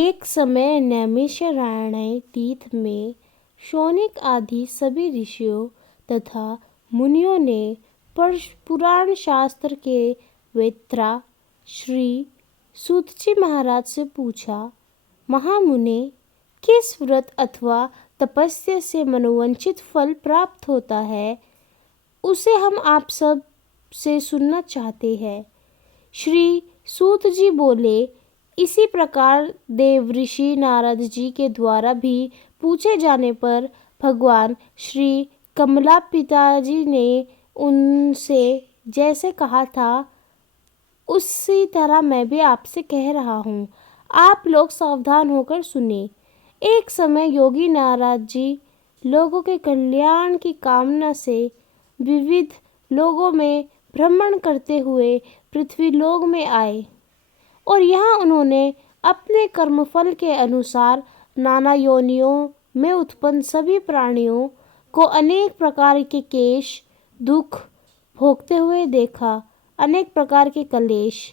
एक समय नैमिषारण्य तीर्थ में शौनक आदि सभी ऋषियों तथा मुनियों ने पुराण शास्त्र के वेत्ता श्री सूतजी महाराज से पूछा, महामुने, किस व्रत अथवा तपस्या से मनोवांछित फल प्राप्त होता है, उसे हम आप सब से सुनना चाहते हैं। श्री सूत जी बोले, इसी प्रकार देवऋषि नारद जी के द्वारा भी पूछे जाने पर भगवान श्री कमला पिताजी ने उनसे जैसे कहा था, उसी तरह मैं भी आपसे कह रहा हूँ। आप लोग सावधान होकर सुने। एक समय योगी नारद जी लोगों के कल्याण की कामना से विविध लोगों में भ्रमण करते हुए पृथ्वी लोक में आए और यहाँ उन्होंने अपने कर्मफल के अनुसार नाना योनियों में उत्पन्न सभी प्राणियों को अनेक प्रकार के क्लेश दुख भोगते हुए देखा। अनेक प्रकार के क्लेश,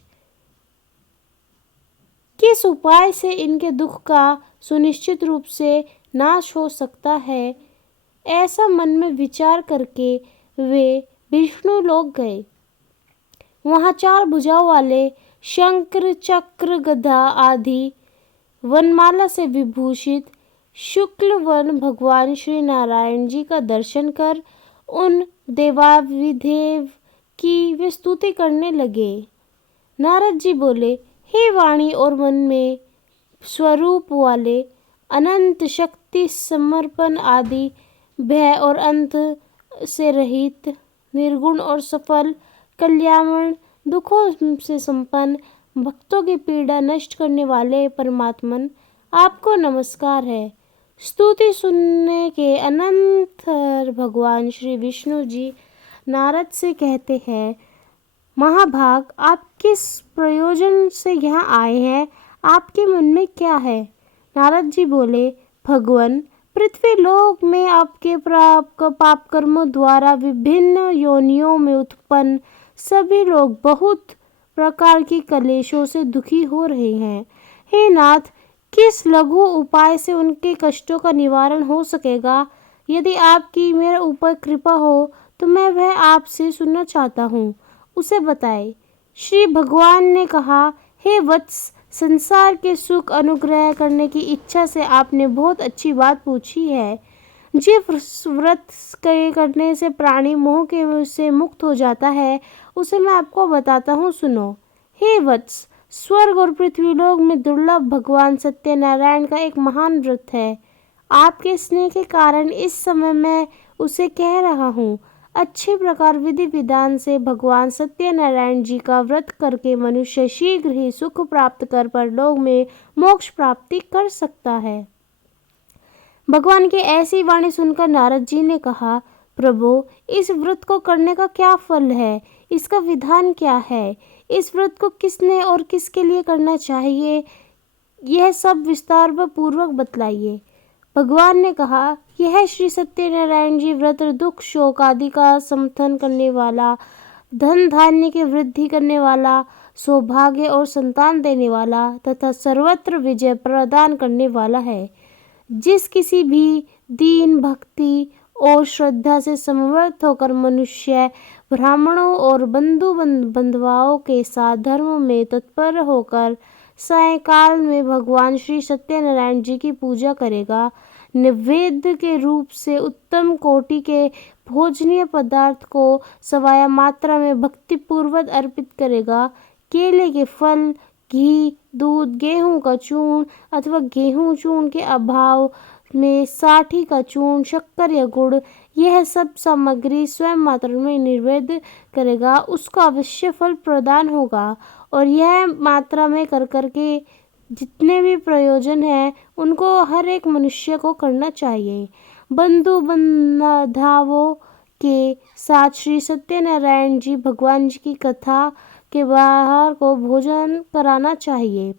किस उपाय से इनके दुख का सुनिश्चित रूप से नाश हो सकता है, ऐसा मन में विचार करके वे विष्णु लोक गए। वहाँ 4 भुजाओं वाले शंकर चक्र गदा आदि वनमाला से विभूषित शुक्ल वन भगवान श्री नारायण जी का दर्शन कर उन देवाधिदेव की वे स्तुति करने लगे। नारद जी बोले, हे वाणी और मन में स्वरूप वाले, अनंत शक्ति समर्पण आदि भय और अंत से रहित, निर्गुण और सफल, कल्याण दुखों से संपन्न, भक्तों की पीड़ा नष्ट करने वाले परमात्मन, आपको नमस्कार है। स्तुति सुनने के अनंतर भगवान श्री विष्णु जी नारद से कहते हैं, महाभाग, आप किस प्रयोजन से यहाँ आए हैं? आपके मन में क्या है? नारद जी बोले, भगवान, पृथ्वी लोक में आपके पाप कर्मों द्वारा विभिन्न योनियों में उत्पन्न सभी लोग बहुत प्रकार की क्लेशों से दुखी हो रहे हैं। हे नाथ, किस लघु उपाय से उनके कष्टों का निवारण हो सकेगा? यदि आपकी मेरे ऊपर कृपा हो तो मैं वह आपसे सुनना चाहता हूँ, उसे बताए। श्री भगवान ने कहा, हे वत्स, संसार के सुख अनुग्रह करने की इच्छा से आपने बहुत अच्छी बात पूछी है। जिस व्रत करने से प्राणी मोह के से मुक्त हो जाता है, उसे मैं आपको बताता हूँ, सुनो। हे वत्स, स्वर्ग और पृथ्वी लोक में दुर्लभ भगवान सत्यनारायण का एक महान व्रत है। आपके स्नेह के कारण इस समय मैं उसे कह रहा हूँ। अच्छे प्रकार विधि विधान से भगवान सत्यनारायण जी का व्रत करके मनुष्य शीघ्र ही सुख प्राप्त कर परलोक में मोक्ष प्राप्ति कर सकता है। भगवान की ऐसी वाणी सुनकर नारद जी ने कहा, प्रभु, इस व्रत को करने का क्या फल है? इसका विधान क्या है? इस व्रत को किसने और किसके लिए करना चाहिए, यह सब विस्तार पूर्वक बतलाइए। भगवान ने कहा, यह श्री सत्यनारायण जी व्रत दुख शोक आदि का समर्थन करने वाला, धन धान्य की वृद्धि करने वाला, सौभाग्य और संतान देने वाला तथा सर्वत्र विजय प्रदान करने वाला है। जिस किसी भी दीन भक्ति और श्रद्धा से समर्थ होकर मनुष्य ब्राह्मणों और बंधु बंधुओं के साथ धर्म में तत्पर होकर सायंकाल में भगवान श्री सत्यनारायण जी की पूजा करेगा, नैवेद्य के रूप से उत्तम कोटि के भोजनीय पदार्थ को सवाया मात्रा में भक्तिपूर्वक अर्पित करेगा, केले के फल, घी, दूध, गेहूं का चूर्ण अथवा गेहूं चूर्ण के अभाव में साठी का चूर्ण, शक्कर या गुड़, यह सब सामग्री स्वयं मात्रा में निर्वेद करेगा, उसको अवश्य फल प्रदान होगा। और यह मात्रा में कर के जितने भी प्रयोजन हैं उनको हर एक मनुष्य को करना चाहिए। बंधु बांधवों के साथ श्री सत्यनारायण जी भगवान जी की कथा के बाहर को भोजन कराना चाहिए।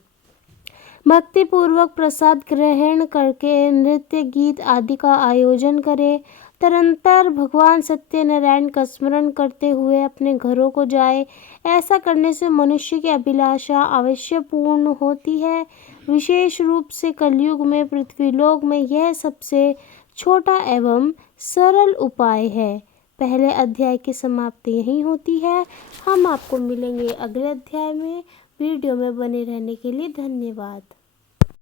भक्तिपूर्वक प्रसाद ग्रहण करके नृत्य गीत आदि का आयोजन करें निरंतर भगवान सत्यनारायण का स्मरण करते हुए अपने घरों को जाए। ऐसा करने से मनुष्य की अभिलाषा अवश्य पूर्ण होती है। विशेष रूप से कलयुग में पृथ्वीलोक में यह सबसे छोटा एवं सरल उपाय है। पहले अध्याय की समाप्ति यहीं होती है। हम आपको मिलेंगे अगले अध्याय में। वीडियो में बने रहने के लिए धन्यवाद।